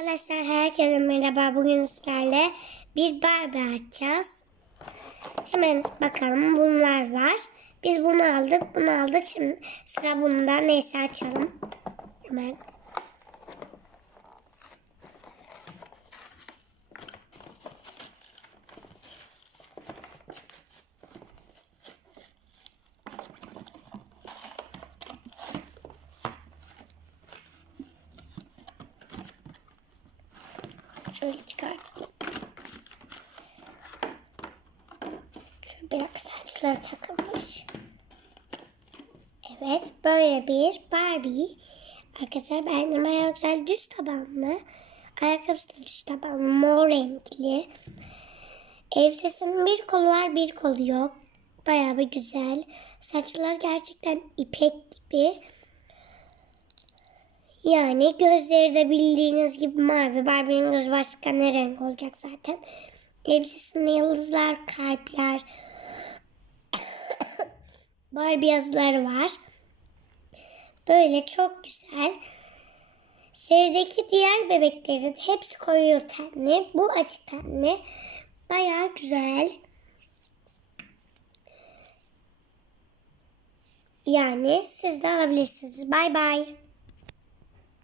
Arkadaşlar herkese merhaba. Bugün sizlerle bir Barbie açacağız. Hemen bakalım bunlar var. Biz bunu aldık, bunu aldık. Şimdi sıra bunda. Neyse açalım. Hemen. Şöyle çıkartalım. Şöyle biraz saçları takılmış. Evet böyle bir Barbie. Arkadaşlar beğendim bayağı güzel düz tabanlı. Ayakkabısı da düz tabanlı mor renkli. Elbisesinin bir kolu var bir kolu yok. Bayağı bir güzel. Saçlar gerçekten ipek gibi. Yani gözleri de bildiğiniz gibi mavi. Barbie'nin gözü başka ne renk olacak zaten. Elbisesinde yıldızlar, kalpler, Barbie yazıları var. Böyle çok güzel. Serideki diğer bebeklerin hepsi koyu tenli. Bu açık tenli. Bayağı güzel. Yani siz de alabilirsiniz. Bay bay.